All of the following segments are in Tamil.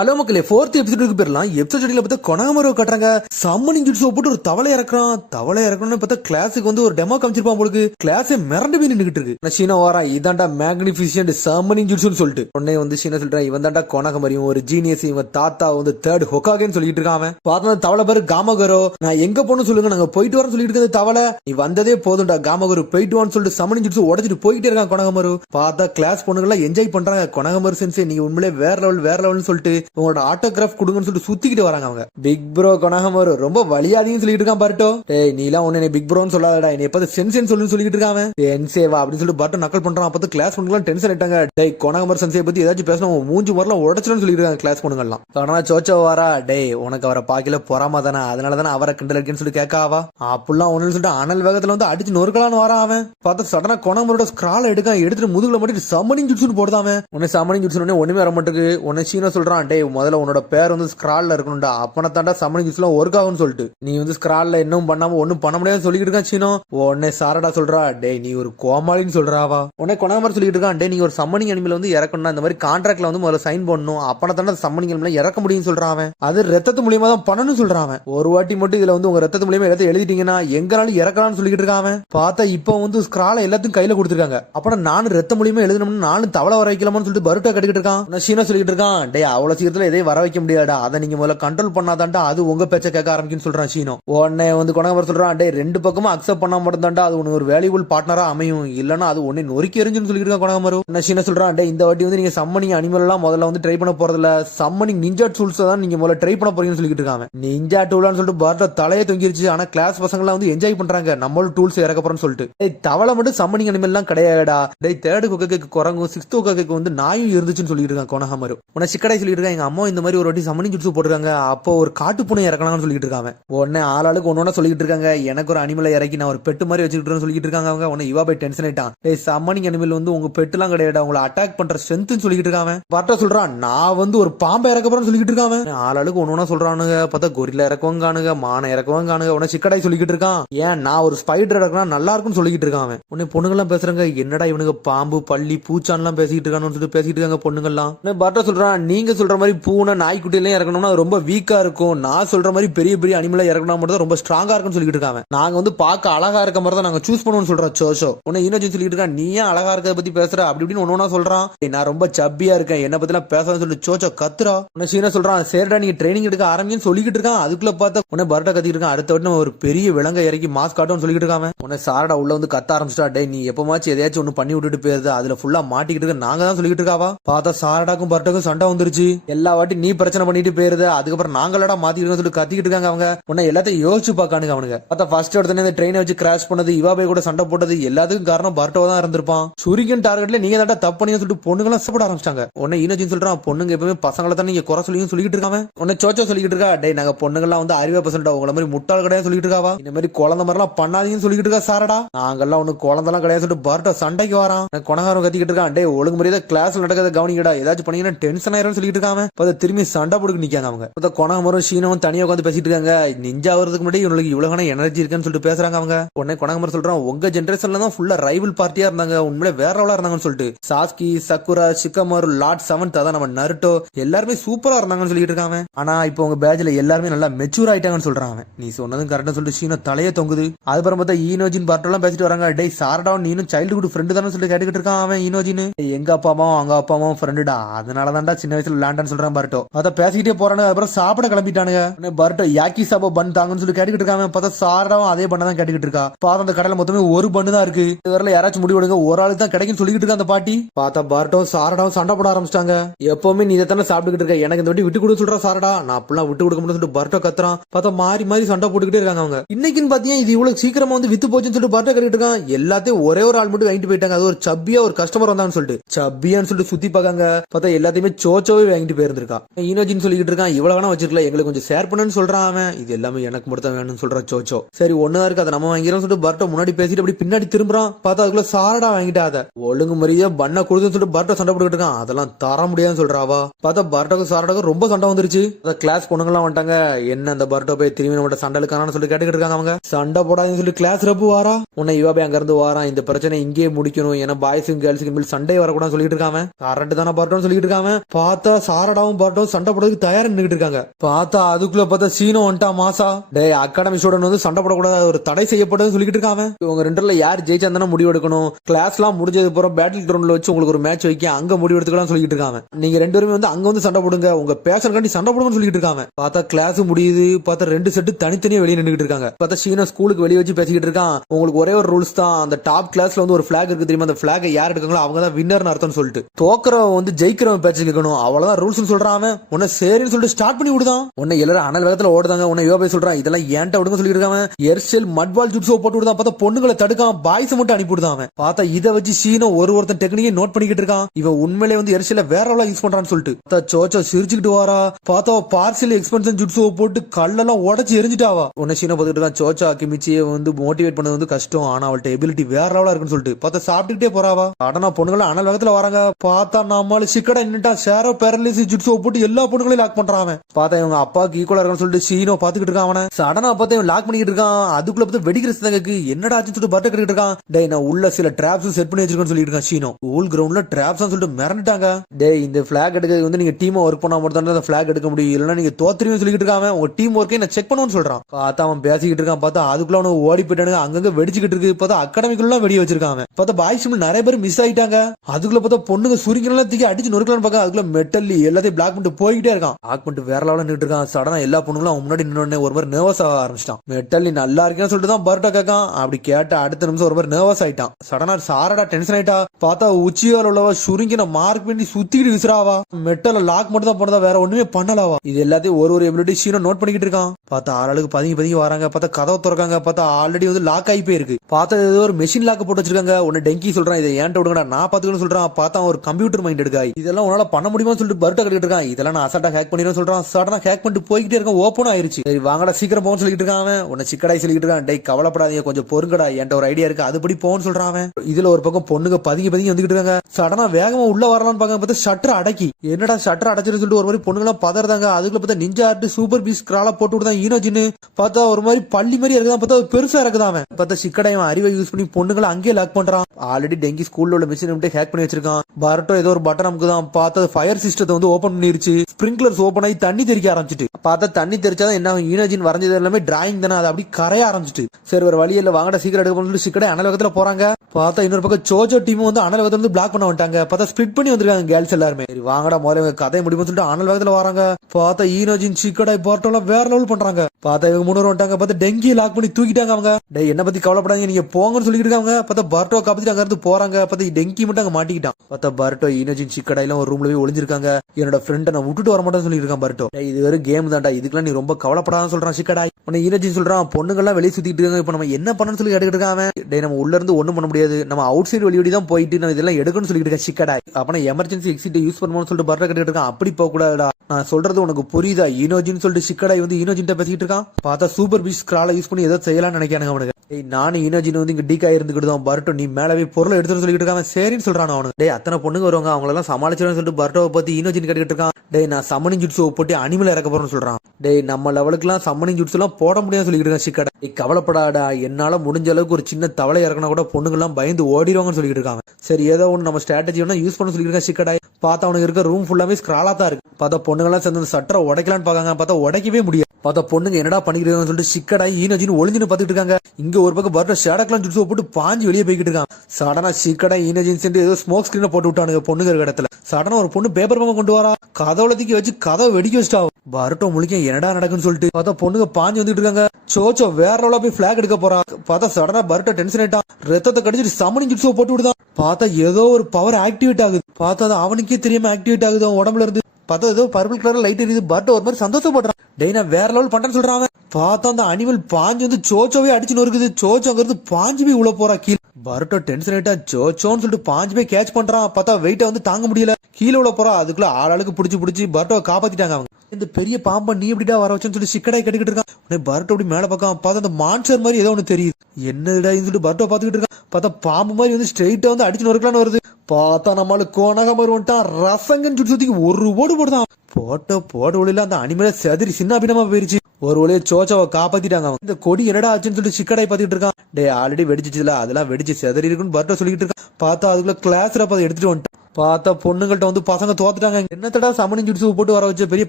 ஹலோ மக்களே, 4th எபிசோடுக்கு போயிடலாம். எபிசோட் பார்த்தா கொனாமரோ கட்டுறாங்க. சம்மனிங் ஜுட்ஸு போட்டு ஒரு தவளை இறக்குறான். தவளை இறக்கணும்னு பார்த்தா கிளாஸுக்கு வந்து ஒரு டெமோ காமிச்சிருப்பான் போலுக்கு. கிளாஸே மிரண்டு போய் நின்றுட்டு இருக்கு. சீனா வாரா, இதாண்டா மேக்னிஃபிஷியன்ட் சம்மனிங் ஜுட்ஸுன்னு சொல்லிட்டு உடனே வந்து சீனா சொல்றான், இவன் தாண்டா கொனாகமரியும் ஒரு ஜீனியஸ், இவன் தாத்தா வந்து தேர்ட் ஹொக்காகேன்னு சொல்லிட்டு இருக்கான். அவன் பார்த்தா தவளை பேரு காமகரோ. நான் எங்க போன்னு சொல்லுங்க, நாங்க போயிட்டு வரேன்னு சொல்லிட்டு இருக்க தவளை. நீ வந்ததே போதும்டா காமகரு, போயிட்டு வான்னு சொல்லிட்டு சம்மனிங் ஜுட்ஸு உடச்சிட்டு போயிட்டே இருக்கான் கொனாகமரு. பார்த்தா கிளாஸ் பொண்ணுங்களாம் என்ஜாய் பண்றாங்க. கொனாகமரு சென்சே, நீங்க உண்மையிலே வேற லெவல்னு சொல்லிட்டு உங்களோட ஆட்டோகிராஃப் கொடுங்கன்னு சொல்லிட்டு சுத்திக்கிட்டு வராங்க அவங்க. பிக் ப்ரோ கொனாகமரு ரொம்ப வலியாதீன்னு சொல்லிட்டு இருக்கான் பர்ட்டோ. டேய் நீ எல்லாம் ஒண்ணு பிக் ப்ரோன்னு சொல்லாதடா, என்னை எப்ப சென்சேன்னு சொல்லி சொல்லிட்டு இருக்காங்க. சென்சேவா அப்படின்னு சொல்லிட்டு பர்ட்டோ நக்கல் பண்றான். அப்ப கிளாஸ் பொண்ணுங்களாம் டென்ஷன் ஆயிட்டாங்க. டேய் கொனாகமரு சென்சே பத்தி ஏதாச்சும் பேசணும், மூஞ்சி முறையெல்லாம் உடச்சிடும் சொல்லிட்டு இருக்காங்க கிளாஸ் பொண்ணுங்கலாம். ஆனா சோச்சோ வாரா, டேய் உனக்கு அவரை பாக்கல பொறாம தானே, அதனாலதானே அவரை கிண்டல் அடிக்கன்னு சொல்லி கேட்காவா அப்படிலாம் ஒண்ணு சொல்லிட்டு அனல் வேகத்துல வந்து அடிச்சு நொறுக்கலான்னு வரான் அவன். பார்த்தா சடனா கொனாகமரோட ஸ்கிரால் எடுத்துட்டு முதுகுல மட்டும் சம்மனிங் ஜுட்ஸ்னு போடுதாமே. உன்னை சம்மனிங் ஜுட்ஸ் ஒண்ணுமே வர மாட்டேங்குது. உன்னை சீனா சொல்றான், டேய் முதல்ல உன்னோட பேர் வந்து ஸ்கிரால்ல இருக்கணும்டா, அப்பனா தாண்டா சம்மனிங் ஜுட்ஸ்லாம் ஒர்க் ஆகும்னு சொல்லிட்டு நீ வந்து ஸ்கிரால்ல இன்னும் பண்ணாம ஒன்னும் பண்ண முடியாது சொல்லிட்டு இருக்கான் சீனோ. உடனே சாரடா சொல்றா, டேய் நீ ஒரு கோமாளின்னு சொல்றாவா. உடனே கொனாமர் சொல்லிட்டு இருக்கான், டேய் நீ ஒரு சம்மனிங் அனிமல் வந்து இறக்கணும், இந்த மாதிரி கான்ட்ராக்ட்ல வந்து முதல்ல சைன் பண்ணணும், அப்பனா தாண்டா சம்மனிங் அனிமல் இறக்க முடியும்னு சொல்றான். அது ரத்தத்து மூலியமா தான் பண்ணணும்னு சொல்றான். ஒரு வாட்டி மட்டும் இதுல வந்து உங்க ரத்தத்து மூலியமா எல்லாத்தையும் எழுதிட்டீங்கன்னா எங்கனாலும் இறக்கலாம்னு சொல்லிட்டு இருக்கான். பார்த்தா இப்போ வந்து ஸ்கிரால எல்லாத்தையும் கையில கொடுத்துருக்காங்க. அப்பனா நானும் ரத்த மூலியமா எழுதணும்னு நானும் தவளை வர வைக்கலாமான்னு சொல்லிட்டு பருட்டா கட்டிக்கிட்டு இருக்கான். சீனா சொல்லிட்டு இருக்கான், டேய் அவ்வளவு சீக்கிரத்துல எதையும் வர வைக்க முடியாடா, அதை நீங்க முதல்ல கண்ட்ரோல் பண்ணாதான்டா அது உங்க பேச்ச கேட்க ஆரம்பிக்குன்னு சொல்றான் சீனோ. உடனே வந்து கொனாகமர் சொல்றான், டேய் ரெண்டு பக்கமும் அக்செப்ட் பண்ணா மட்டும் தான்டா அது உனக்கு ஒரு வேல்யூபிள் பார்ட்னரா அமையும், இல்லன்னா அது உன்னை நொறுக்கி எறிஞ்சுன்னு சொல்லிட்டு இருக்கான் கொனாகமரு. சீனா சொல்றான், டேய் இந்த வாட்டி வந்து நீங்க சம்மனிங் அனிமல் எல்லாம் முதல்ல வந்து ட்ரை பண்ண போறதுல சம்மனிங் நிஞ்சா டூல்ஸ் தான் நீங்க முதல்ல ட்ரை பண்ண போறீங்கன்னு சொல்லிட்டு இருக்காங்க. நிஞ்சா டூலான்னு சொல்லிட்டு பார்ட்ட தலையை தொங்கிருச்சு. ஆனா கிளாஸ் பசங்க எல்லாம் வந்து என்ஜாய் பண்றாங்க, நம்மளும் டூல்ஸ் இறக்க போறோம்னு சொல்லிட்டு. டேய் தவளை மட்டும் சம்மனிங் அனிமல் எல்லாம் கிடையாடா, டேய் தேர்ட் ஹொக்காகேக்கு குரங்கும், 6th ஹொக்காகேக்கு வந்து நாயும் இருந்துச்சுன்னு சொல்லிட்டு இருக்கான் கொனாகமரு. உன்னை சிக்கடாய் சொல்லிட்டு இருக்கான், எங்க அம்மா இந்த மாதிரி ஒரு வாட்டி சம்மனிங் ஜுட்ஸ் போட்டுருக்காங்க, அப்போ ஒரு காட்டு பூனை இறக்கலாம்னு சொல்லிட்டு இருக்காங்க. உடனே ஆளாளுக்கு ஒன்னொன்னு சொல்லிட்டு இருக்காங்க, எனக்கு ஒரு அனிமலை இறக்கி நான் ஒரு பெட்டு மாதிரி வச்சுக்கிட்டு சொல்லிட்டு இருக்காங்க அவங்க. உடனே இவா போய் டென்ஷன் ஆயிட்டான், டேய் சம்மனிங் அனிமல் வந்து உங்க பெட்டு எல்லாம் கிடையாது, உங்களை அட்டாக் பண்ற ஸ்ட்ரென்த்னு சொல்லிட்டு இருக்காங்க. பார்த்தா சொல்றான், நான் வந்து ஒரு பாம்பை இறக்க போறேன்னு சொல்லிட்டு இருக்காங்க. ஆளாளுக்கு ஒன்னொன்னா சொல்றானுங்க. பார்த்தா கொரில்லா இறக்குவாங்க, மான இறக்குவாங்க. உடனே சிக்கடாய் சொல்லிட்டு இருக்கான், ஏன் நான் ஒரு ஸ்பைடர் இறக்குனா நல்லா இருக்கும்னு சொல்லிட்டு இருக்காங்க. உடனே பொண்ணுங்கெல்லாம் பேசுறாங்க, என்னடா இவனுக்கு பாம்பு பள்ளி பூச்சான் எல்லாம் பேசிட்டு இருக்கான்னு சொல்லிட்டு பேசிட்டு இருக்காங்க பொண்ணுங்கெல்லாம். பார்த்தா சொல்றான், நீங்க சொல்ற மாதிரி பூனை நாய்க்குட்டி எல்லாம் இறக்கணும்னா ரொம்ப வீக்கா இருக்கும், நான் சொல்ற மாதிரி பெரிய பெரிய அனிமலா இறக்கணும் மட்டும் ரொம்ப ஸ்ட்ராங்கா இருக்குன்னு சொல்லிட்டு இருக்காங்க. நாங்க வந்து பார்க்க அழகா இருக்க மாதிரி தான் நாங்க சூஸ் பண்ணுவோம்னு சொல்றோம் சோஷோ. உன்னை ஈனோஜின் சொல்லிட்டு இருக்கான், நீ ஏன் அழகா இருக்கிறத பத்தி பேசுற அப்படி இப்படின்னு ஒன்னொன்னா சொல்றான். நான் ரொம்ப சப்பியா இருக்கேன், என்ன பத்தி எல்லாம் பேசணும்னு சொல்லிட்டு சோச்சோ கத்துறா. உன்னை சீனா சொல்றான், சரிடா நீங்க ட்ரைனிங் எடுக்க ஆரம்பின்னு சொல்லிட்டு இருக்கான். அதுக்குள்ள பார்த்தா உன்னை பரட்டா கத்திட்டு இருக்கான், அடுத்த வாட்டி ஒரு பெரிய விலங்கை இறக்கி மாஸ்க் காட்டும்னு சொல்லிட்டு இருக்காங்க. உன்னை சாரடா உள்ள வந்து கத்த ஆரம்பிச்சிட்டா, டே நீ எப்பமாச்சும் எதையாச்சும் ஒண்ணு பண்ணி விட்டுட்டு போயிருது, அதுல ஃபுல்லா மாட்டிக்கிட்டு இருக்க நாங்க தான் சொல்லிட்டு இருக்காவா. பார்த்தா சாரடாக்கும் பரட்டாக்கும் சண்டை வந்துருச்சு. எல்லா வாட்டி நீ பிரச்சனை பண்ணிட்டு போயிருது, அதுக்கப்புறம் நாங்களடா மாத்திட்டு சொல்லி கத்திக்கிட்டு இருக்காங்க அவங்க. உன்னை எல்லாத்தையும் யோசிச்சு பாக்கானுங்க அவனுங்க. பார்த்தா ஃபர்ஸ்ட் எடுத்து இந்த ட்ரெயினை வச்சு கிராஷ் பண்ணது, இவாபே கூட சண்டை போட்டது எல்லாத்துக்கும் காரணம் பர்ட்டோ தான் இருந்திருப்பான். சூரியன் டார்கெட்ல நீங்க தான் தப்பு பண்ணி சொல்லிட்டு பொண்ணுங்களாம் சாப்பிட ஆரம்பிச்சாங்க. உன்னை ஈனோஜின் சொல்றான், பொண்ணுங்க எப்பவுமே பசங்களை தான் நீங்க குறை சொல்லி சொல்லிட்டு இருக்காங்க. உன்னை சோச்சோ சொல்லிட்டு இருக்கா, டே நாங்க பொண்ணுங்கெல்லாம் வந்து 60% உங்களை மாதிரி முட்டாள் கிடையாது சொல்லிட்டு இருக்காவா. இந்த மாதிரி குழந்தை மாதிரி எல்லாம் பண்ணாதீங்கன்னு சொல்லிட்டு இருக்கா சாரடா. நாங்கெல்லாம் ஒண்ணு குழந்தைலாம் கிடையாது சொல்லிட்டு பர்ட்டோ சண்டைக்கு வரான். கொனகாரம் கத்திக்கிட்டு இருக்கான், டே ஒழுங்கு முறையா கிளாஸ்ல நடக்கிறத கவனிக்கடா, ஏதாச்சும் பண்ணீங்கன்னா டென்ஷன் ஆயிரும் சொல்லிட்டு இருக்காங்க. திரும்பி சண்டை போட்டு நிக்காங்க அவங்க. கொனகமரும் சீனவும் தனியா உட்காந்து பேசிட்டு இருக்காங்க. நிஞ்சா வரதுக்கு முன்னாடி இவங்களுக்கு இவ்வளவு எனர்ஜி இருக்குன்னு சொல்லிட்டு பேசுறாங்க அவங்க. உடனே கொனகமர் சொல்றான், உங்க ஜெனரேஷன்ல தான் ஃபுல்லா ரைவல் பார்ட்டியா இருந்தாங்க, உண்மையிலே வேற லெவலா இருந்தாங்கன்னு சொல்லிட்டு. Sasuke, Sakura, Shikamaru, Lord 7th, அதான் நம்ம நருட்டோ எல்லாருமே சூப்பரா இருந்தாங்கன்னு சொல்லிட்டு இருக்காங்க. ஆனா இப்போ உங்க பேட்ச்ல எல்லாருமே நல்லா மெச்சூர் ஆயிட்டாங்கன்னு சொல்றாங்க. நீ சொன்னதும் கரெக்டா சொல்லிட்டு சீனோ தலையே தொங்குது. அதுக்கப்புறம் பார்த்தா ஈனோஜின் பார்ட்டெல்லாம் பேசிட்டு வராங்க. டேய் சாரடாவும் நீனும் சைல்டுஹுட் ஃப்ரெண்டு தானே சொல்லிட்டு கேட்டுக்கிட்டு இருக்கான் அவன் ஈனோஜின். எங்க அப்பா அம்மாவும் அங்க அப்பா அம்மாவும் ஃப்ரெண்டுடா, அதனாலதான்டா சின்ன வயசுல விளையாண்டான்னு சொல்றான் பார்ட்டோ. அதை பேசிக்கிட்டே போறானு. அப்புறம் சாப்பிட கிளம்பிட்டானுங்க. பர்ட்டோ யாக்கி சாபா பன் தாங்கன்னு சொல்லி கேட்டுக்கிட்டு இருக்காங்க. பார்த்தா சாரடாவும் அதே பண்ண தான் கேட்டுக்கிட்டு இருக்கா. பார்த்தா அந்த கடையில மொத்தமே ஒரு பண்ணு தான் இருக்கு. இதுவரை யாராச்சும் முடிவு எடுங்க, ஒரு ஆளுக்கு தான் கிடைக்கும் சொல்லிட்டு இருக்கா அந்த பாட்டி. பார்த்தா பர்ட்டோ சாரடாவும் சண்டை போட ஆரம்பிச்சிட்டாங்க. எப்பவுமே நீ இதைத்தானே சாப்பிட்டுக்கிட்டு இருக்க, எனக்கு இந்த வாட்டி விட்டு கொடுக்க சொல்றா சாரடா, நான் அப்படிலாம் விட்டு கொடுக்க முடியும் சொல்லிட்டு பர்ட்டோ கத்துறான். பார்த்தா மாறி மாறி சண்டை போட்டுக்கிட்டே இருக்காங்க அவங்க. இன்னைக்குன்னு பாத்தீங்கன்னா இது இவ்வளவு சீக்கிரமா வந்து வித்து போச்சுன்னு சொல்லிட்டு பர்ட்டோ கேட்டுட்டு இருக்கான். எல்லாத்தையும் ஒரே ஒரு ஆள் மட்டும் வாங்கிட்டு போயிட்டாங்க. அது ஒரு சப்பியா ஒரு கஸ்டமர் வந்தான்னு சொல்லிட்டு சப்பியான்னு சொல்லிட்டு சுத்தி பார்க்காங்க. பார்த்தா எல்லாத்தையுமே சோச்சோவே வாங்கிட்டு போயிருந்திருக்கா. ஈனோஜின்னு சொல்லிட்டு இருக்கான், இவ்வளவு வேணா வச்சிருக்கல, எங்களுக்கு கொஞ்சம் ஷேர் பண்ணுன்னு சொல்றான் அவன். இது எல்லாமே எனக்கு மட்டும் தான் வேணும்னு சொல்றான் சோச்சோ. சரி ஒண்ணுதான் இருக்கு, அதை நம்ம வாங்கிறோம் சொல்லிட்டு பர்ட்டோ முன்னாடி பேசிட்டு அப்படி பின்னாடி திரும்புறான். பார்த்தா அதுக்குள்ள சாரடா வாங்கிட்டா. அதை ஒழுங்கு முறையா பண்ண கொடுத்துன்னு சொல்லிட்டு பர்ட்டோ சண்டை போட்டுக்கிட்டு இருக்கான். அதெல்லாம் தர முடியாதுன்னு சொல்றாவா. பார்த்தா பர்ட்டோக்கும் சாரடாக்கும் ரொம்ப சண்டை வந்துருச்சு. கிளாஸ் பொண்ணுங்கலாம் வந்துட்டாங்க. என்ன அந்த பர்ட்டோ போய் திரும்பி நம்ம சண்டை இருக்கானு சொல்லி கேட்டுக்கிட்டு இருக்காங்க அவங்க. சண்டை போடாதுன்னு சொல்லி கிளாஸ் ரப்பு வாரா. உன்னை இவா போய் அங்க இருந்து வாரான், இந்த பிரச்சனை இங்கே முடிக்கணும், ஏன்னா பாய்ஸும் கேர்ள்ஸுக்கு சண்டை வரக்கூடாது சொல்லிட்டு இருக்காங்க. கரெக்ட் தானே பர்ட்டோன்னு சொல்லிட்டு இருக்காங்க. பார்த்தா சாரடா சாரடாவும் பார்ட்டும் சண்டை போடுறதுக்கு தயாரா நின்னுட்டு இருக்காங்க. பார்த்தா அதுக்குள்ள பார்த்தா சீனோ வந்துட்டா மாசா. டேய் அகாடமி ஸ்டூடெண்ட் வந்து சண்டை போடக்கூடாது, ஒரு தடை செய்யப்பட்டதுன்னு சொல்லிட்டு இருக்காங்க. இவங்க ரெண்டுல யார் ஜெயிச்சா முடிவு எடுக்கணும், கிளாஸ் எல்லாம் முடிஞ்சது போற பேட்டில் கிரவுண்ட்ல வச்சு உங்களுக்கு ஒரு மேட்ச் வைக்க அங்க முடிவு எடுத்துக்கலாம் சொல்லிட்டு இருக்காங்க. நீங்க ரெண்டு பேருமே வந்து அங்க வந்து சண்டை போடுங்க, உங்க பேசறக்காண்டி சண்டை போடுங்கன்னு சொல்லிட்டு இருக்காங்க. பார்த்தா கிளாஸ் முடியுது, பார்த்தா ரெண்டு செட்டு தனித்தனியா வெளியே நின்னுட்டு இருக்காங்க. பார்த்தா சீனோ ஸ்கூலுக்கு வெளியே வச்சு பேசிக்கிட்டு இருக்கான். உங்களுக்கு ஒரே ஒரு ரூல்ஸ் தான், அந்த டாப் கிளாஸ்ல வந்து ஒரு பிளாக் இருக்கு தெரியுமா, அந்த பிளாக் யார் எடுக்காங்களோ அவங்க தான் வின்னர்னு அர்த்தம் சொல்லிட்டு தோக்குறவன் வந்து ஜெயிக்கிறவன் பேச்சு கேட்கணும், அவ்வளவுதான் ரூல்ஸ் சொல்றான். உன்னை சரின்னு சொல்லிட்டு ஸ்டார்ட் பண்ணி விடுதான். உன்னை எல்லாரும் அனல் வேகத்துல ஓடுதாங்க. உன்னை யோபே சொல்றான், இதெல்லாம் ஏன்ட்ட விடுங்க சொல்லிட்டு இருக்காங்க. எர்செல் மட்பால் ஜுட்ஸோ போட்டு விடுதான். பார்த்தா பொண்ணுங்களை தடுக்கான், பாய்ஸ் மட்டும் அனுப்பி விடுதான். பார்த்தா இதை வச்சு சீனோ ஒருத்தன் டெக்னிக்கை நோட் பண்ணிக்கிட்டு இருக்கான். இவன் உண்மையிலே வந்து எர்செல்ல வேற யூஸ் பண்றான்னு சொல்லிட்டு பார்த்தா சோச்சோ சிரிச்சுக்கிட்டு வாரா. பார்த்தா பார்சல் எக்ஸ்பென்ஷன் ஜுட்ஸோ போட்டு கல்லெல்லாம் உடச்சு எரிஞ்சிட்டாவா. உன்னை சீனோ பார்த்துட்டு இருக்கான். சோச்சோ கிமிச்சியை வந்து மோட்டிவேட் பண்ணது வந்து கஷ்டம், ஆனா அவள்கிட்ட எபிலிட்டி வேற லெவலா இருக்குன்னு சொல்லிட்டு பார்த்தா சாப்பிட்டுக்கிட்டே போறாவா. ஆனா பொண்ணுங்களை அனல் வேகத்துல வராங்க. பார்த்தா நம்மளால சிக்கடா நின்னுட்டா ஷேரோ பேரலிஸ் ஜுட்ஸோ போட்டு எல்லா பொண்ணுங்களையும் லாக் பண்றான். பார்த்தா இவங்க அப்பாவுக்கு ஈக்குவலா இருக்குன்னு சொல்லிட்டு சீனோ பாத்துக்கிட்டு இருக்கான். அவனை சடனா பார்த்தா இவன் லாக் பண்ணிக்கிட்டு இருக்கான். அதுக்குள்ள பார்த்து வெடிக்கிற சத்தம் என்னடா ஆச்சுன்னு சொல்லிட்டு பட்ட கட்டிட்டு இருக்கான். டேய் நான் உள்ள சில டிராப்ஸ் செட் பண்ணி வச்சிருக்கேன்னு சொல்லிட்டு இருக்கான் சீனோ. ஊல் கிரவுண்ட்ல டிராப்ஸ் சொல்லிட்டு மிரண்டுட்டாங்க. டேய் இந்த பிளாக் எடுக்க வந்து நீங்க டீம் ஒர்க் பண்ணா மட்டும் தான் அந்த பிளாக் எடுக்க முடியும், இல்லன்னா நீங்க தோத்துருவீங்கன்னு சொல்லிட்டு இருக்காங்க. உங்க டீம் ஒர்க்கை நான் செக் பண்ணுவேன்னு சொல்றான். பார்த்தா அவன் பேசிக்கிட்டு இருக்கான். பார்த்தா அதுக்குள்ள அவன் ஓடி போயிட்டானுங்க, அங்கங்க வெடிச்சுக்கிட்டு இருக்கு. பார்த்தா அகாடமிக்குள்ள வெடி வச்சிருக்காங்க. பார்த்தா பாய்ஸ் நிறைய பேர் மிஸ் ஆயிட்டாங்க. அதுக்குள்ள பார்த்தா பொண்ணுங்க சுருங்கிலாம் தூக்கி அடிச்சு நொறுக்கலான்னு பார்க்க அதுக்குள்ள மெட்டல் எல்லாத்தையும் பிளாக் பண்ணிட்டு போய்கிட்டே இருக்கான். பிளாக் பண்ணிட்டு வேற லெவலில் நின்றுட்டு இருக்கான். சடனா எல்லா பொண்ணுங்களும் அவன் முன்னாடி நின்று ஒரு மாதிரி நர்வஸ் ஆக ஆரம்பிச்சிட்டான். மெட்டல் நீ நல்லா இருக்கேன்னு சொல்லிட்டு தான் பர்ட்டா கேட்கான். அப்படி கேட்ட அடுத்த நிமிஷம் ஒரு மாதிரி நர்வஸ் ஆயிட்டான். சடனா சாரடா டென்ஷன் ஆயிட்டா. பார்த்தா உச்சியால் உள்ளவா சுருங்கின மார்க் பண்ணி சுத்திக்கிட்டு விசிறாவா. மெட்டல லாக் மட்டும் தான் போனதா, வேற ஒண்ணுமே பண்ணலாவா. இது எல்லாத்தையும் ஒரு எபிலிட்டி சீனோ நோட் பண்ணிக்கிட்டு இருக்கான். பார்த்தா ஆளுக்கு பதுங்கி வராங்க. பார்த்தா கதவை திறக்காங்க. பார்த்தா ஆல்ரெடி வந்து லாக் ஆகி போயிருக்கு. பார்த்தா ஏதோ ஒரு மெஷின் லாக் போட்டு வச்சிருக்காங்க. உன்னை டெங்கி சொல்றான், இதை ஏன்ட்ட விடுங்கடா நான் பாத்துக்கணும்னு சொல்றான். பார்த்தா ஒரு கம்ப்யூட்டர் மைண்ட் எடுக்காய், இதெல்லாம் உன்னால பண்ண முடியுமான்னு சொல்லிட்டு பர்ட்டா கட்டிட்டு இருக்கான். இதெல்லாம் நான் அசால்ட்டா ஹேக் பண்ணிடுறேன் சொல்றான். சடனா ஹேக் பண்ணிட்டு போய்கிட்டே இருக்கான். ஓப்பன் ஆயிருச்சு. சரி வாங்கடா சீக்கிரம் போன்னு சொல்லிட்டு இருக்கான். அவன் உன்னை சிக்கடாய் சொல்லிட்டு இருக்கான். டேய் கவலைப்படாதீங்க, கொஞ்சம் பொறுங்கடா, என்கிட்ட ஒரு ஐடியா இருக்கு, அதுபடி போன்னு சொல்றான். அவன் இதுல ஒரு பக்கம் பொண்ணுங்க பதுங்கி வந்துகிட்டு இருக்காங்க. சடனா வேகமா உள்ள வரலாம்னு பாக்க பார்த்தா ஷட்டர் அடக்கி, என்னடா ஷட்டர் அடைச்சிருன்னு சொல்லிட்டு ஒரு மாதிரி பொண்ணுங்களாம் பதறாங்க. அதுக்குள்ள பார்த்தா நிஞ்சா ஆர்ட் சூப்பர் பீஸ் கிராலா போட்டு விடுதான் ஈனோஜின்னு. பார்த்தா ஒரு மாதிரி பள்ளி மாதிரி இருக்குதான். பார்த்தா பெருசா இருக்குதான். அவன் பார்த்தா சிக்கடாய் அறிவை யூஸ் பண்ணி பொண்ணுங்களை அங்கேயே லாக் பண்றான். ஆல்ரெடி டெங்கி ஸ்கூல்ல உள்ள மிஷின் ஹேக் பண்ணி வச்சிருக்கான். பரட்டோ ஏதோ ஒரு பட்டன் அமுக்குதான். பார்த்தா ஃபயர் சிஸ்டத்தை வந்து ஓபன் பண்ணிருச்சு. ஸ்பிரிங்க்லர்ஸ் ஓபன் ஆகி தண்ணி தெறிக்க ஆரம்பிச்சிட்டு. பார்த்தா தண்ணி தெரிச்சாதான் என்ன ஈனோஜின் வரைஞ்சது எல்லாமே டிராயிங் தானே, அது அப்படி கரைய ஆரம்பிச்சிட்டு. சரி ஒரு வழியில வாங்கடா சீக்கிரம் எடுக்க சொல்லி சிக்கடை அனலகத்துல போறாங்க. பார்த்தா இன்னொரு பக்கம் சோஜோ டீம் வந்து அனலகத்துல வந்து பிளாக் பண்ண வந்துட்டாங்க. பார்த்தா ஸ்பிளிட் பண்ணி வந்திருக்காங்க கேர்ள்ஸ் எல்லாருமே. சரி வாங்கடா முதல்ல கதை முடியும்னு சொல்லிட்டு அனலகத்துல வராங்க. பார்த்தா ஈனோஜின் சிக்கடை போர்ட்டோலாம் வேற லெவல் பண்றாங்க. பார்த்தா இவங்க முன்னூறு வந்துட்டாங்க. பார்த்தா டெங்கி லாக் பண்ணி தூக்கிட்டாங்க. அவங்க டேய் என்ன பத்தி கவலைப்படாதீங்க, நீங்க போங்கன்னு சொல்லிட்டு இருக்காங்க. பார்த்தா பர்ட்டோ காப்பத்தி அங்க இருந்து போறாங்க. பார்த்தா டெங்கி மட்டும் அங்க மாட்டிக்கிட்டான். பார்த்தா பர்ட்டோ ஈனோஜின் சிக்கடையில ஒரு ரூம்ல போய் ஒளிஞ்சிருக்காங்க. என்னோட ஃப்ரெண்டை நான் விட்டுட்டு வர மாட்டேன்னு சொல்லி இருக்கான் பர்ட்டோ. இது ஒரு கேம் தான்டா, இதுக்கெல்லாம் நீ ரொம்ப கவலைப்படாத சொல்றான் சிக்கடாய். உன்னை ஈனோஜின் சொல்றான், பொண்ணுங்கெல்லாம் வெளியே சுத்திட்டு இருக்காங்க, இப்ப நம்ம என்ன பண்ணணும்னு சொல்லி எடுக்கிட்டு இருக்காங்க. டேய் நம்ம உள்ள இருந்து ஒண்ணும் பண்ண முடியாது, நம்ம அவுட் சைடு வெளியோடி தான் போயிட்டு நம்ம இதெல்லாம் எடுக்கணும்னு சொல்லிட்டு இருக்கேன் சிக்கடாய். அப்ப எமர்ஜென்சி எக்ஸிட் யூஸ் பண்ணுவோம்னு சொல்லிட்டு பர்ட்டோ கேட்டுட்டு இருக்கான். அப்படி போக கூடாதுடா, நான் சொல்றது உனக்கு புரியுதா ஈனோஜின்னு சொல்லிட்டு சிக்கடாய் வந்து ஈனோஜின் பேசிட்டு இருக்கான். பார்த்தா சூப்பர் பீஸ் கிரால யூஸ் பண்ணி ஏதோ செய்யலாம்னு நினைக்கானுங்க அவனுக்கு. டேய் நானும் ஈனோஜின் வந்து இங்க டீக்கா இருந்துக்கிட்டு பர்ட்டோ நீ மேலவே பொருளை எடுத்துட்டு சொல்லிட்டு இருக்காங்க. சரின்னு சொல்றான் அவனுக்கு. டேய் அத்தனை பொண்ணுங்க வருவாங்க, அவங்களெல்லாம் சமாளிச்சிடும் சொல்லிட்டு பர்ட்டோவை பத்தி ஈனோஜின் கேட்டுக்கிட்டு இருக்கான். டேய் நான் சம்மனிங் ஜுட்ஸு போட்டு அனிமல் இறக்க போறேன்னு சொல்றான். டேய் நம்ம லெவலுக்கு எல்லாம் சம்மனிங் ஜுட்ஸ் எல்லாம் போட முடியாது சொல்லிட்டு இருக்கான் சிக்கடை. நீ கவலைப்படாடா, என்னால முடிஞ்ச அளவுக்கு ஒரு சின்ன தவளை இறக்கினா கூட பொண்ணுங்க எல்லாம் பயந்து ஓடிடுவாங்கன்னு சொல்லிட்டு இருக்காங்க. சரி ஏதோ ஒன்று நம்ம ஸ்ட்ராட்டஜி வேணா யூஸ் பண்ண சொல்லிட்டு இருக்கான் சிக்கடாய். பார்த்தா அவனுக்கு இருக்க ரூம் ஃபுல்லாவே ஸ்கிராலா தான் இருக்கு. பார்த்தா பொண்ணுங்கெல்லாம் சேர்ந்து சட்டரை உடைக்கலான்னு பாக்காங்க. பார்த்தா உடைக்கவே முடியாது. பார்த்தா பொண்ணுங்க என்னடா பண்ணிக்கிறதுன்னு சொல்லிட்டு சிக்கடாய் ஈனோஜின் ஒளிஞ்சுன்னு பாத்துட்டு இருக்காங்க. இங்க ஒரு பக்கம் பர்ட்டோ ஷேடக்லாம் ஜுட்ஸோ போட்டு பாஞ்சு வெளியே போய்கிட்டு இருக்கான். சடனா சிக்கடாய் ஈனோஜின் சேர்ந்து ஏதோ ஸ்மோக் ஸ்கிரீனை போட்டு விட்டானுங்க பொண்ணுங்க இருக்க இடத்துல. சடனா ஒரு பொண்ணு பேப்பர் பக்கம் கொண்டு வரா, கதவுல தூக்கி வச்சு கதவை வெடிக்க வச்சுட்டா. பர்ட்டோ முழிக்க என்னடா நடக்குன்னு சொல்லிட்டு பார்த்தா பொண்ணுங்க பாஞ்சு வந்துட்டு இருக்காங்க. சோச்சோ வேற லெவலா போய் பிளாக் எடுக்க போறா. பார்த்தா சடனா பர்ட்டோ டென்ஷன் ஆயிட்டான். ரத்தத்தை கடிச்சிட்டு சம்மனிங் ஜுட்ஸோ போட்டு விடுதான். பார்த்தா ஏதோ ஒரு பவர் ஆக்டிவேட் ஆகுது. பார்த்தா அது அவனுக்கே தெரியாம ஆக்டிவேட் ஆகுது அவன் உடம்புல இருந்து. பார்த்தா ஏதோ பர்பிள் கலர் லைட் எரியுது. பர்ட்டோ ஒரு மாதிரி சந்தோஷப்படுறான். டேய் நான் வேற லெவல் பண்றேன்னு சொல்றான். பார்த்தா அந்த அனிமல் பாஞ்சு வந்து சோச்சோவே அடிச்சு நொறுக்குது. சோச்சோங்கிறது பாஞ்சு போய் உள்ள போறா கீழே. பர்ட்டோ டென்ஷன் ஆயிட்டா. சோச்சோன்னு சொல்லிட்டு பாஞ்சு போய் கேட்ச் பண்றான். பார்த்தா வெயிட்ட வந்து தாங்க முடியல, கீழே உள்ள போறா. அதுக்குள்ள ஆளுக்கு பிடிச்சி பர்ட்டோவை காப்பாத்திட்டாங்க அவங்க. இந்த பெரிய பாம்பை நீ எப்படிடா வர வச்சுன்னு சொல்லி சிக்கடாய் கட்டிக்கிட்டு இருக்கான். பர்ட்டோ அப்படி மேல பக்கம் பார்த்தா அந்த மான்சர் மாதிரி ஏதோ ஒண்ணு தெரியுது. என்னடா சொல்லிட்டு பர்ட்டோ பாத்துக்கிட்டு இருக்கான். பார்த்தா பாம்பு மாதிரி வந்து ஸ்ட்ரெயிட்டா வந்து அடிச்சு நொறுக்கலான்னு வருது. பார்த்தா நம்மளு கோணக மாதிரி வந்துட்டான். ரசங்கன்னு சுத்தி ஒரு ஓடு போடுதான். போட்ட ஒளியில அந்த அனிமலை செதறி சின்ன அபினமா போயிருச்சு. ஒரு ஒளியை சோச்சாவை காப்பாத்திட்டாங்க. இந்த கொடி என்னடா ஆச்சுன்னு சொல்லிட்டு சிக்கடாய் பாத்துட்டு இருக்கான். டே ஆல்ரெடி வெடிச்சிச்சுல, அதெல்லாம் வெடிச்சு செதறி இருக்குன்னு பர்ட்டோ சொல்லிட்டு இருக்கான். பார்த்தா அதுக்குள்ள கிளாஸ் ரப்ப அதை எடுத்துட்டு வந்துட்டான். பார்த்தா பொண்ணுங்கள்ட்ட வந்து பசங்க தோத்துட்டாங்க. என்னத்தடா சமணி ஜுட்ஸு போட்டு வர வச்ச பெரிய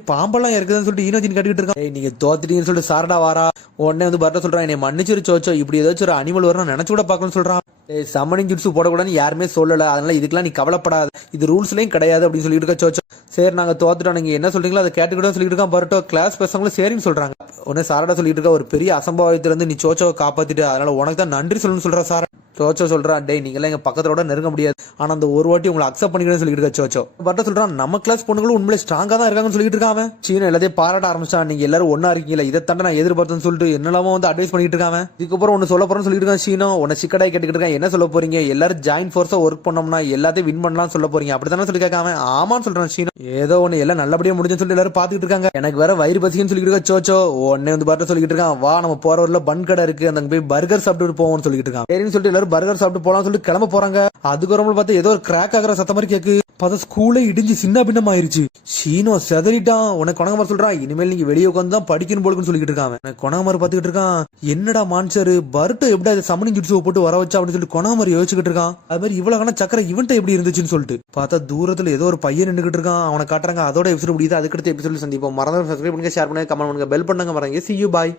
பாம்பெல்லாம் இருக்குதுன்னு சொல்லிட்டு ஈனோஜின் கட்டிக்கிட்டு இருக்கான். ஏய், நீங்க தோத்துட்டீங்கன்னு சொல்லிட்டு சாரடா வாரா. உடனே வந்து பர்ட்ட சொல்றான், என்னை மன்னிச்சிரு சோச்சோ, இப்படி ஏதாச்சும் ஒரு அனிமல் வரணும் நினைச்சு கூட பார்க்கணும்னு சொல்றான். ஏய், சமணி ஜுட்ஸு போடக்கூடாதுன்னு யாருமே சொல்லல, அதனால இதுக்கெல்லாம் நீ கவலைப்படாத, இது ரூல்ஸ்லயும் கிடையாது அப்படின்னு சொல்லிட்டு இருக்க சோச்சோ. சரி நாங்க தோத்துட்டோம், நீங்க என்ன சொல்றீங்களோ அதை கேட்டுக்கிட்டோம் சொல்லிட்டு இருக்கான் பர்ட்டோ. கிளாஸ் பசங்களும் சரின்னு சொல்றாங்க. உடனே சாரடா சொல்லிட்டு இருக்கா, ஒரு பெரிய அசம்பாவிதத்துல இருந்து நீ சோச்சோவை காப்பாத்திட்டு அதனால உனக்கு தான் நன்றி சொல்லணும்னு சொல்றா சாரா. சோச்சோ சொல்றான், டேய் நீங்க எங்க பக்கத்தோட நெருங்க முடியாது, ஆனா அந்த ஒரு வாட்டி உங்களை அக்செப்ட் பண்ணிக்கிறேன்னு சொல்லிட்டு இருக்க சோச்சோ. பட்ட சொல்றான், நம்ம கிளாஸ் பொண்ணுங்களும் உண்மையிலே ஸ்ட்ராங்கா தான் இருக்காங்கன்னு சொல்லிட்டு இருக்காங்க. சீன எல்லாத்தையும் பாராட்ட ஆரம்பிச்சான், நீங்க எல்லாரும் ஒன்னா இருக்கீங்களா, இதை தண்ட நான் எதிர்பார்த்தேன்னு சொல்லிட்டு என்னெல்லாமோ வந்து அட்வைஸ் பண்ணிட்டு இருக்காங்க. இதுக்கப்புறம் ஒன்னு சொல்ல போறேன்னு சொல்லிட்டு இருக்கான் சீனோ. உன்னை சிக்கடாய் கேட்டுக்கிட்டு இருக்கான், என்ன சொல்ல போறீங்க, எல்லாரும் ஜாயின் ஃபோர்ஸா ஒர்க் பண்ணோம்னா எல்லாத்தையும் வின் பண்ணலாம் சொல்ல போறீங்க அப்படித்தானே சொல்லி கேட்காம. ஆமான்னு சொல்றான் சீனோ. ஏதோ ஒன்னு எல்லாம் நல்லபடியா முடிஞ்சுன்னு சொல்லி எல்லாரும் பாத்துக்கிட்டு இருக்காங்க. எனக்கு வேற வயிறு பசிக்குன்னு சொல்லிட்டு இருக்க சோச்சோ. உடனே வந்து பட்ட சொல்லிட்டு இருக்கான், வா நம்ம போற வரல பன் கடை இருக்கு, அந்த போய் பர்கர் சாப்பிட்டு போவோம்னு சொல்லிட்டு இருக்கான். சரின்னு சொல்லிட்டு எல்லாரும் பர்கர் சாப்பிட்டு போலாம் சொல்லிட்டு கிளம்ப போறாங்க. அதுக்கப்புறம் பார்த்தா ஏதோ ஒரு கிராக் ஆகிற சத்த மாதிரி கேக்கு. பார்த்தா ஸ்கூலே இடிஞ்சு சின்ன பின்னம் ஆயிருச்சு. ஷீனோ செதறிட்டான். உனக்கு கொணகமார் சொல்றான், இனிமேல் நீங்க வெளியே உட்காந்து தான் படிக்கணும் போலுக்குன்னு சொல்லிட்டு இருக்கான். கொணகமார் பாத்துக்கிட்டு இருக்கான், என்னடா மான்சரு பர்ட்டு எப்படி அதை சமணி ஜுட்ஸுவை போட்டு வர வச்சா அப்படின்னு சொல்லிட்டு கொணகமார் யோசிச்சுக்கிட்டு இருக்கான். அது மாதிரி இவ்வளவு சக்கரை இவன்ட்ட எப்படி இருந்துச்சுன்னு சொல்லிட்டு பார்த்தா தூரத்துல ஏதோ ஒரு பையன் நின்றுகிட்டு இருக்கான். அவனை காட்டுறாங்க. அதோட எபிசோட் முடியுது. அதுக்கடுத்த எபிசோட் சந்திப்போம். மறந்து சப்ஸ்கிரைப் பண்ணுங்க, ஷேர் பண்ணுங்க, கமெண்ட் பண்ணுங்க, பெல் பண்ணுங்க. மறங்க. See you, bye.